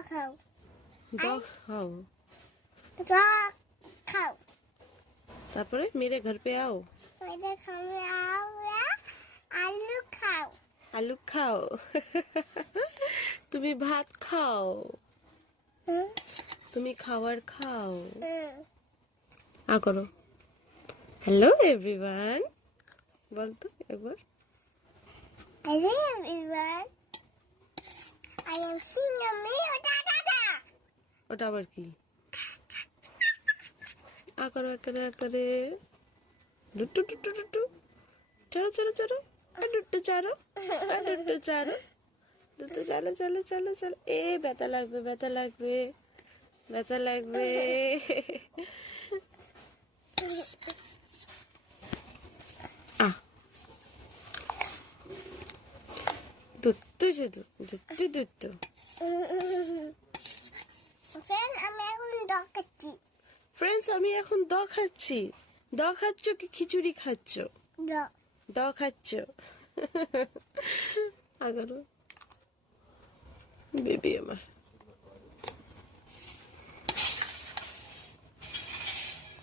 খাও দ খাও দ খাও তারপরে মেরে ঘর পে আও মেরে খাবে আমরা আলু খাও আলু খাও তুমি ভাত খাও তুমি খাবার খাও আ করো হ্যালো এভরিওয়ান বলতো একবার Hello everyone. I am Shinami. ওটা আবার কি আ করো করে ডুটু ডুটু ডুটু চলো চলো চলো ডুটু চারো ডুটু চারো ডুটু চলো চলো চলো চলো এ ব্যথা লাগবে ব্যথা লাগবে ব্যথা লাগবে আ দুটু শুধু দুটু দুটু Friend, আমি এখন দকাচ্ছি ফ্রেন্ডস আমি এখন দ খাচ্ছি দ খাচ্ছ কি খিচুড়ি খাচ্ছ দ খাচ্ছ আগারো বেবি আমার